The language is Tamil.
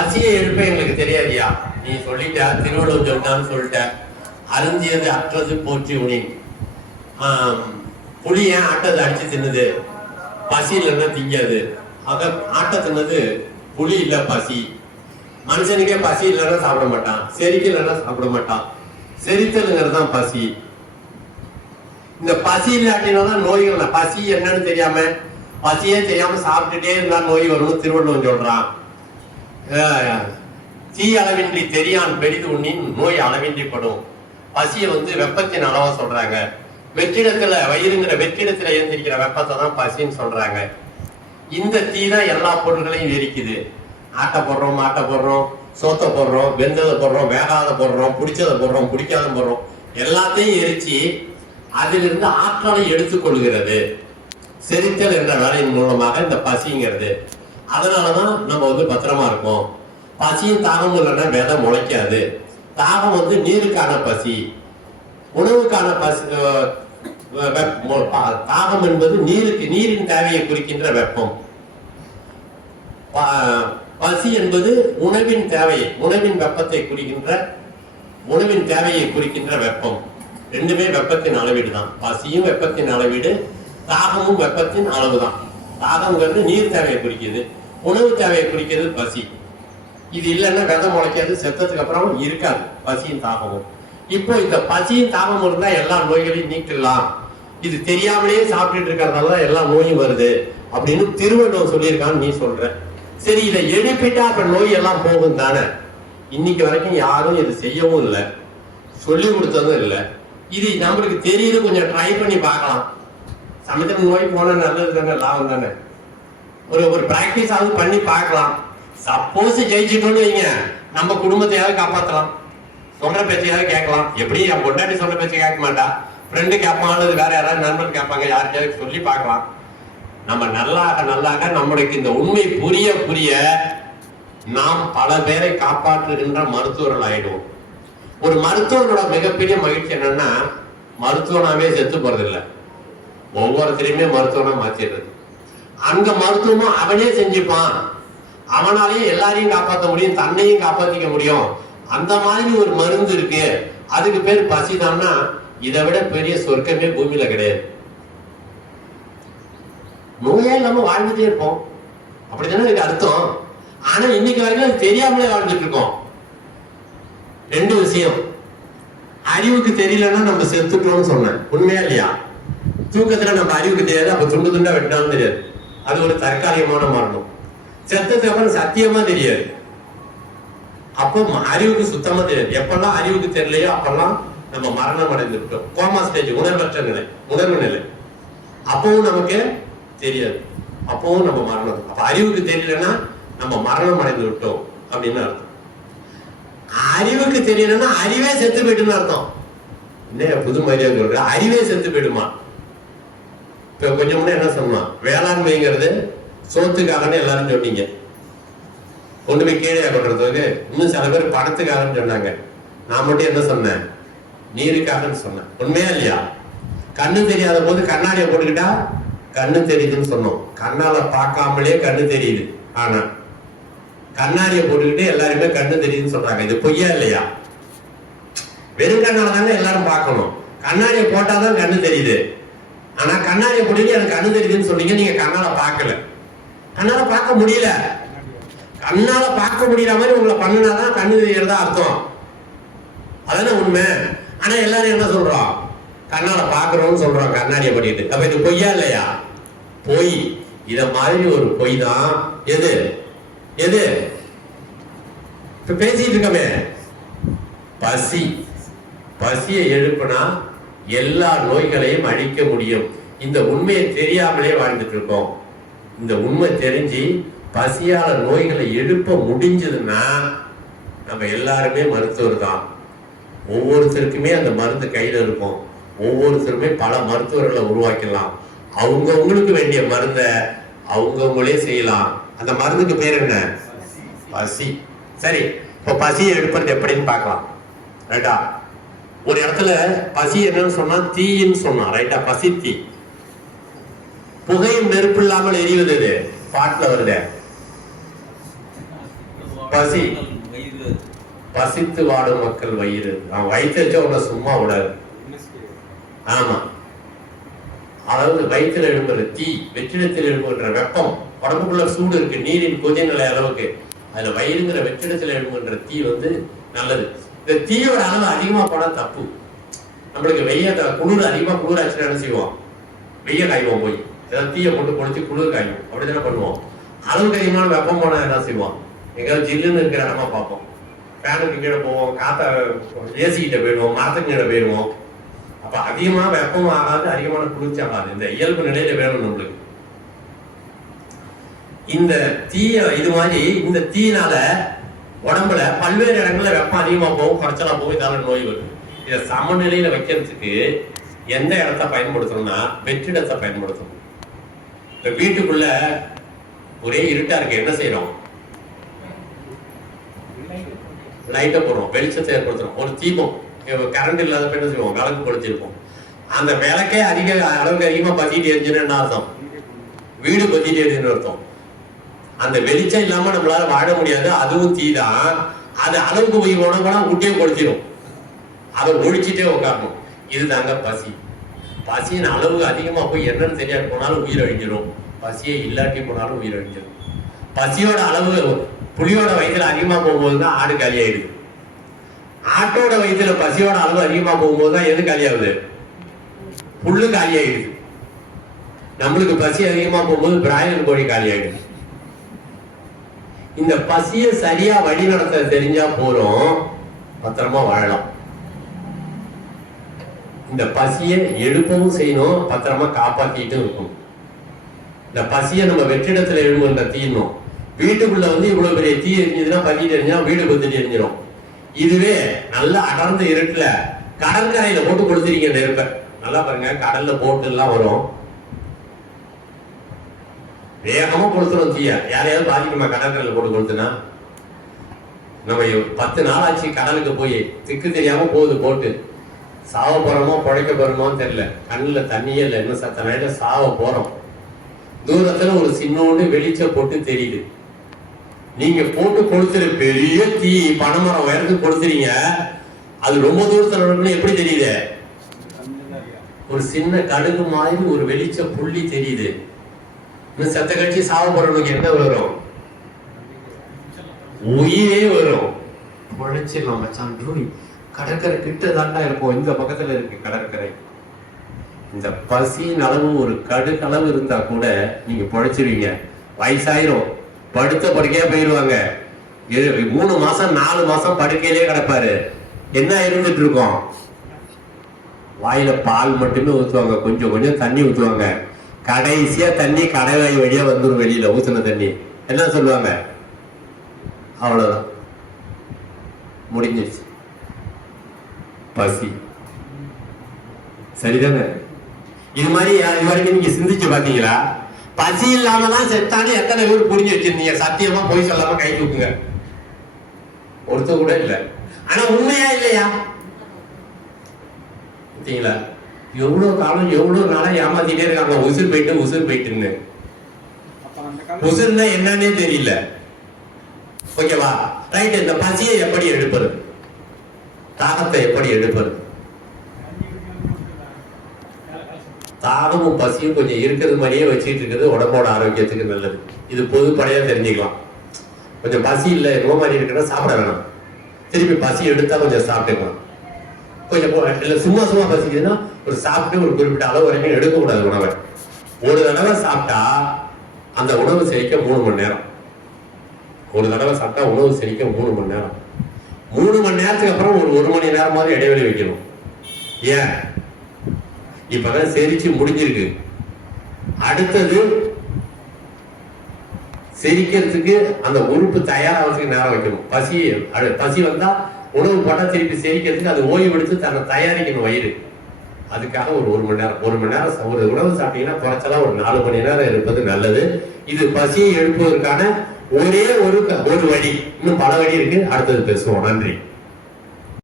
பசியை எழுப்ப எங்களுக்கு தெரியாதியா? நீ சொல்லிட்ட திருவள்ளுவர் சொல்லிட்டான்னு சொல்லிட்ட. அருந்தியது அற்றது போற்றி உனின். புளி ஏன் ஆட்டத்தை அடிச்சு தின்னுது? பசி இல்லைன்னா திங்காது. ஆக ஆட்டை தின்னது புளி இல்லை பசி. மனுஷனுக்கே பசி இல்லைன்னா சாப்பிட மாட்டான். செரிக்கலைன்னா சாப்பிட மாட்டான். செரித்தலுங்கிறது தான் பசி. இந்த பசி இல்லாட்டினாதான் நோய்கள் பசி என்னன்னு தெரியாம பசியே தெரியாம சாப்பிட்டுட்டே இருந்தா நோய் வரும்னு திருவள்ளுவன் சொல்றான். தீ அளவின்றி தெரியான் பெரிது உண்ணின் நோய் அளவின்றி படும் பசியை வந்து வெப்பத்தின் அளவா சொல்றாங்க. வெற்றிடத்துல வயிறுங்கிற வெற்றிடத்துல எழுந்திருக்கிற வெப்பத்தை தான் பசின்னு சொல்றாங்க. இந்த தீ தான் எல்லா பொருட்களையும் எரிக்குது. ஆட்டை போடுறோம் மாட்டை போடுறோம் சோத்தை போடுறோம் வெந்ததை போடுறோம் வேகாத போடுறோம் பிடிச்சதை போடுறோம் பிடிக்காத போடுறோம். எல்லாத்தையும் எரிச்சு அதிலிருந்து ஆற்றலை எடுத்துக்கொள்கிறது. செரித்தல் என்ற வேலையின் மூலமாக இந்த பசிங்கிறது. அதனாலதான் நம்ம வந்து பத்திரமா இருக்கோம். பசியும் தாகம் இல்லைன்னா விதை முளைக்காது தாகம் வந்து நீருக்கான பசி. உணவுக்கான பசி தாகம் என்பது நீருக்கு நீரின் தேவையை குறிக்கின்ற வெப்பம். ப- பசி என்பது உணவின் தேவையை உணவின் வெப்பத்தை குறிக்கின்ற உணவின் தேவையை குறிக்கின்ற வெப்பம். ரெண்டுமே வெப்பத்தின் அளவீடு தான். பசியும் வெப்பத்தின் அளவீடு தாகமும் வெப்பத்தின் அளவு தான் தாகம்ங்கிறது நீர் தேவையை குறிக்குது. உணவு தேவையை குறிக்கிறது பசி. இது இல்லைன்னா விதை முளைக்காது செத்ததுக்கு அப்புறம் இருக்காது. பசியும் தாகமும். இப்போ இந்த பசியும் தாகமும் இருந்தா எல்லா நோய்களையும் நீக்கலாம் இது தெரியாமலேயே சாப்பிட்டுட்டு இருக்கிறதால தான் எல்லா நோயும் வருது அப்படின்னு திருவள்ளுவர் சொல்லியிருக்கான்னு நீ சொல்ற. சரி இதை எழுப்பிட்டா அப்ப நோய் எல்லாம் போகும் தானே? இன்னைக்கு வரைக்கும் யாரும் இது செய்யவும் இல்லை. சொல்லி கொடுத்ததும் இல்லை. இது நம்மளுக்கு தெரியுது கொஞ்சம் ட்ரை பண்ணி பார்க்கலாம். சமயத்துல நோய் போன நல்லது தானே லாபம் தானே? ஒரு ஒரு பிராக்டிஸ் ஆகுது பண்ணி பார்க்கலாம். சப்போஸ் ஜெயிச்சிட்டோம்னு வைங்க. நம்ம குடும்பத்தையாவது காப்பாற்றலாம் சொல்ற பேச்சையாவது கேட்கலாம். எப்படி என் பொண்டாட்டி சொல்ற பேச்சை கேட்க மாட்டா? ஃப்ரெண்டு கேட்பான் அல்லது வேற யாராவது நண்பர் கேட்பாங்க யாருக்கையாவது சொல்லி பார்க்கலாம். நம்ம நல்லாக நல்லாக நம்மளுக்கு இந்த உண்மை புரிய புரிய நாம் பல பேரை காப்பாற்றுகின்ற மருத்துவர்கள் ஆயிடுவோம். ஒரு மருத்துவனோட மிகப்பெரிய மகிழ்ச்சி என்னன்னா மருத்துவனாவே செத்து போறதில்லை. ஒவ்வொருத்தரையுமே மருத்துவனா மாத்திடுறது. அங்க மருத்துவமும் அவனே செஞ்சுப்பான். அவனாலேயே எல்லாரையும் காப்பாற்ற முடியும் தன்னையும் காப்பாற்றிக்க முடியும். அந்த மாதிரி ஒரு மருந்து இருக்கு. அதுக்கு பேர் பசிதான்னா இதை விட பெரிய சொர்க்கமே பூமியில கிடையாது. நோயே இல்லாம வாழ்ந்துட்டே இருப்போம். அப்படித்தானே இதுக்கு அர்த்தம்? ஆனா இன்னைக்கு வரைக்கும் அது தெரியாமலே வாழ்ந்துட்டு இருக்கோம். ரெண்டு விஷயம். அறிவுக்கு தெரியலன்னா நம்ம செத்துட்டோம்னு சொன்னேன். உண்மையா இல்லையா? தூக்கத்துல நம்ம அறிவுக்கு தெரியாது அப்ப துண்டு துண்டா வெட்டினாலும் தெரியாது. அது ஒரு தற்காலிகமான மரணம் செத்ததுக்கு அப்புறம் சத்தியமா தெரியாது அப்போ அறிவுக்கு சுத்தமா தெரியாது எப்பெல்லாம் அறிவுக்கு தெரியலையோ அப்பெல்லாம் நம்ம மரணம் அடைந்துட்டோம் கோமா ஸ்டேஜ் உணர்வற்ற நிலை உணர்வு நிலை அப்பவும் நமக்கு தெரியாது அப்பவும் நம்ம மரணம் அப்ப அறிவுக்கு தெரியலன்னா நம்ம மரணம் அடைந்து விட்டோம் அப்படின்னு அர்த்தம் அறிவுக்கு தெரியலன்னா அறிவே செத்து போயிட்டுன்னு அர்த்தம் என்ன புது மாதிரியா சொல்ற அறிவே செத்து போயிடுமா இப்ப கொஞ்சம் முன்ன என்ன சொன்னான் வேளாண்மைங்கிறது சோத்துக்காகன்னு எல்லாரும் சொன்னீங்க. ஒண்ணுமே கீழே கொண்டுறதுக்கு இன்னும் சில பேர் பணத்துக்காகன்னு சொன்னாங்க. நான் மட்டும் என்ன சொன்னேன்? நீருக்காகன்னு சொன்னேன். உண்மையா இல்லையா? கண்ணு தெரியாத போது கண்ணாடியை போட்டுக்கிட்டா கண்ணு தெரியுதுன்னு சொன்னோம். கண்ணால பார்க்காமலே கண்ணு தெரியுது. ஆனா கண்ணாடியை போட்டுக்கிட்டு எல்லாருமே கண்ணு தெரியுதுன்னு சொல்றாங்க. இது பொய்யா இல்லையா? வெறும் கண்ணால தாங்க எல்லாரும் பார்க்கணும். கண்ணாடியை போட்டாதான் கண்ணு தெரியுது. ஆனா கண்ணாடியை போட்டுட்டு எனக்கு கண்ணு தெரியுதுன்னு சொன்னீங்க நீங்க கண்ணால பார்க்கல. கண்ணால பார்க்க முடியல. கண்ணால பார்க்க முடியற மாதிரி உங்களை பண்ணினாதான் கண்ணு தெரியறதா அர்த்தம். அதான உண்மை. ஆனா எல்லாரும் என்ன சொல்றோம்? கண்ணால பாக்குறோம்னு சொல்றோம் கண்ணாடியை பண்ணிட்டு. அப்ப இது பொய்யா இல்லையா? பொய். இத மாதிரி ஒரு பொய் தான் எது? எது? இப்ப பேசிட்டு இருக்கமே. பசி. பசியை எழுப்புனா எல்லா நோய்களையும் அழிக்க முடியும். இந்த உண்மையை தெரியாமலே வாழ்ந்துட்டு இருக்கோம். இந்த உண்மை தெரிஞ்சு பசியால நோய்களை எழுப்ப முடிஞ்சதுன்னா நம்ம எல்லாருமே மருத்துவர் தான். ஒவ்வொருத்தருக்குமே அந்த மருந்து கையில இருக்கும். ஒவ்வொருத்தருமே பல மருத்துவர்களை உருவாக்கலாம் அவங்கவுங்களுக்கு வேண்டிய மருந்தை அவங்கவுங்களே செய்யலாம். அந்த மருந்துக்கு பேர் என்ன? பசி. சரி இப்போ பசியை எடுப்பது எப்படின்னு பார்க்கலாம். ரைட்டா? ஒரு இடத்துல பசி என்னன்னு சொன்னா தீன்னு சொன்னான். ரைட்டா பசி தீ. புகையும் நெருப்பு இல்லாமல் எரிவது இது பாட்டுல வருது. பசி. பசித்து வாடும் மக்கள் வயிறு. அவன் வயிற்றுச்ச உன்னை சும்மா விடாது. ஆமா. அதாவது வயிற்றுல எழும்புற தீ வெற்றிடத்தில் எழும்புகின்ற வெப்பம். உடம்புக்குள்ள சூடு இருக்கு நீரின் கொதிநிலை அளவுக்கு. அதுல வயிறுங்கிற வெற்றிடத்தில் எழும்புகின்ற தீ வந்து நல்லது. இந்த தீயோட அளவு அதிகமா போனா தப்பு. நம்மளுக்கு வெய்ய குளிர் அதிகமா குளிர் ஆச்சுன்னா என்ன செய்வோம்? வெய்ய காய்வோம் போய். ஏதாவது தீயை போட்டு பொழிச்சு குளிர் காய்வோம். அப்படிதானே பண்ணுவோம். அளவுக்கு அதிகமான வெப்பம் போனா என்ன செய்வோம்? எங்கேயாவது ஜில்லுன்னு இருக்கிற இடமா பார்ப்போம். ஃபேனுக்கு கீழே போவோம். காத்த ஏசிக்கிட்ட போயிடுவோம். மரத்துக்கு கீழே போயிடுவோம். அப்ப அதிகமா வெப்பம் ஆகாது அதிகமான குளிர்ச்சி ஆகாது. இந்த இயல்பு நிலையில வேணும் நம்மளுக்கு. இந்த தீய இது மாதிரி இந்த தீயினால உடம்புல பல்வேறு இடங்கள்ல வெப்பம் அதிகமாக போகும் குறைச்சலா போகும் இதால நோய் வரும் இதை சமநிலையில வைக்கிறதுக்கு எந்த இடத்த பயன்படுத்தணும்னா வெற்றிடத்தை பயன்படுத்தணும். இப்போ வீட்டுக்குள்ள ஒரே இருட்டா இருக்கு என்ன செய்யறோம் லைட்டை போடுறோம் வெளிச்சத்தை ஏற்படுத்துறோம். ஒரு தீபம் கரண்ட் இல்லாத என்ன செய்வோம்? விளக்கு பொடிச்சிருப்போம் அந்த விளக்கே அதிக அளவுக்கு அதிகமாக பத்திட்டு எரிஞ்சுன்னு என்ன அர்த்தம்? வீடு பத்திட்டு எரிஞ்சுன்னு அர்த்தம். அந்த வெளிச்சம் இல்லாம நம்மளால வாழ முடியாது. அதுவும் தீதான். அது அளவுக்கு போய் உணவுனா விட்டே கொடுத்திடும் அதை ஒழிச்சிட்டே உட்காரணும் இதுதாங்க பசி. பசியின் அளவு அதிகமா போய் என்னன்னு தெரியாது போனாலும் உயிர் அழிஞ்சிடும் பசியே இல்லாட்டி போனாலும் உயிர் அழிஞ்சிடும் பசியோட அளவு புளியோட வயசுல அதிகமா போகும்போது தான் ஆடு காலி ஆயிடுது ஆட்டோட வயசுல பசியோட அளவு அதிகமா போகும்போது தான் எது காலியாகுது? புல்லு காலி ஆயிடுது நம்மளுக்கு பசி அதிகமா போகும்போது பிராய்லர் கோழி காலியாயிடுது. இந்த பசியை சரியா வழி நடத்த தெரிஞ்சா போறோம் பத்திரமா வாழலாம். இந்த பசியை எழுப்பவும் செய்யணும் பத்திரமா காப்பாத்திட்டும் இருக்கும் இந்த பசியை நம்ம வெற்றிடத்துல எழும்புன்ற தீரணும். வீட்டுக்குள்ள வந்து இவ்வளவு பெரிய தீ எரிஞ்சதுன்னா பத்திட்டு எரிஞ்சா வீடு பத்திட்டு எரிஞ்சிடும் இதுவே நல்லா அடர்ந்த இருட்டுல கடற்கரையில போட்டு கொடுத்துருக்கீங்க நெருப்ப. நல்லா பாருங்க கடல்ல போட்டு எல்லாம் வரும். வேகமா கொடுத்துருவோம் தீய. யாரையாவது பாதிக்குமா? கடற்கரையில் போட்டு கொடுத்துனா நம்ம பத்து நாள் ஆச்சு கடலுக்கு போய் திக்கு தெரியாம போகுது போட்டு. சாவ போறோமோ பழைக்க போறோமோன்னு தெரியல. கண்ணுல தண்ணியே இல்லை. இன்னும் சத்த நேரம் சாவ போறோம். தூரத்துல ஒரு சின்னோண்டு வெளிச்சம் போட்டு தெரியுது. நீங்க போட்டு கொடுத்துற பெரிய தீ பனைமரம் உயரத்துக்கு கொடுத்துறீங்க அது ரொம்ப தூரத்துல எப்படி தெரியுது? ஒரு சின்ன கடுகு மாதிரி ஒரு வெளிச்ச புள்ளி தெரியுது. இந்த செத்த கட்சி சாவு போறவனுக்கு என்ன வரும்? உயிரே வரும். பொழைச்சிடலாம் மச்சான். கடற்கரை கிட்ட தாண்டா இருப்போம் இந்த பக்கத்துல இருக்கு கடற்கரை. இந்த பசியின் அளவு ஒரு கடுக்களவு இருந்தா கூட நீங்க பொழைச்சிருவீங்க. வயசாயிரும். படுத்த படுக்கையா போயிடுவாங்க மூணு மாசம் நாலு மாசம் படுக்கையிலே கிடப்பாரு. என்ன இருந்துட்டு இருக்கோம்? வாயில பால் மட்டுமே ஊத்துவாங்க. கொஞ்சம் கொஞ்சம் தண்ணி ஊத்துவாங்க. கடைசியா தண்ணி கடைவாய் வழியா வந்துடும் வெளியில ஊத்துன தண்ணி. என்ன சொல்லுவாங்க? அவ்வளவுதான். முடிஞ்சிருச்சு. பசி. சரிதானே? இது மாதிரி யா- இது வரைக்கும் நீங்க சிந்திச்சு பாத்தீங்களா? பசி இல்லாமலாம் செத்தானே எத்தனை பேர் புரிஞ்சு வச்சிருந்தீங்க? சத்தியமா போய் சொல்லாம கை தூக்குங்க. ஒருத்த கூட இல்லை. ஆனா உண்மையா இல்லையா? பார்த்தீங்களா? எவ்வளவு காலம் எவ்வளவு நாளா ஏமாத்திட்டே இருக்காங்க? உசுர் போயிட்டு உசுர் போயிட்டுன்னு. உசுர்னா என்னன்னே தெரியல. ஓகேவா? ரைட் இந்த பசியை எப்படி எடுப்பது? தாகத்தை எப்படி எடுப்பது? தாகமும் பசியும் கொஞ்சம் இருக்கிறது மாதிரியே வச்சுட்டு இருக்கிறது உடம்போட ஆரோக்கியத்துக்கு நல்லது. இது பொதுப்படையா தெரிஞ்சுக்கலாம். கொஞ்சம் பசி இல்லை என்னமோ மாதிரி இருக்குன்னா சாப்பிட வேணாம். திருப்பி பசி எடுத்தா கொஞ்சம் சாப்பிட்டுக்கலாம். கொஞ்சம் இல்ல சும்மா சும்மா பசிக்குதுன்னா ஒரு சாப்பிட்டு ஒரு குறிப்பிட்ட அளவு வரைக்கும் எடுக்கக்கூடாது உணவை. ஒரு தடவை சாப்பிட்டா அந்த உணவு செரிக்க மூணு மணி நேரம். ஒரு தடவை சாப்பிட்டா உணவு செரிக்க மூணு மணி நேரம். மூணு மணி நேரத்துக்கு அப்புறம் ஒரு ஒரு மணி நேரம் மாதிரி இடைவெளி வைக்கணும். ஏன்? இப்பதான் செரிச்சு முடிஞ்சிருக்கு. அடுத்தது செரிக்கிறதுக்கு அந்த உறுப்பு தயாராகிறதுக்கு நேரம் வைக்கணும். பசி பசி வந்தா உணவு போட்டா திருப்பி செரிக்கிறதுக்கு அது ஓய்வு எடுத்து தன்னை தயாரிக்கணும் வயிறு. அதுக்காக ஒரு ஒரு மணி நேரம் ஒரு மணி நேரம் ஒரு உணவு சாப்பிட்டீங்கன்னா குறைச்சலாம் ஒரு நாலு மணி நேரம் இருப்பது நல்லது. இது பசியை எழுப்புவதற்கான ஒரே ஒரு க- ஒரு வழி. இன்னும் பல வழி இருக்கு. அடுத்தது பேசுவோம். நன்றி.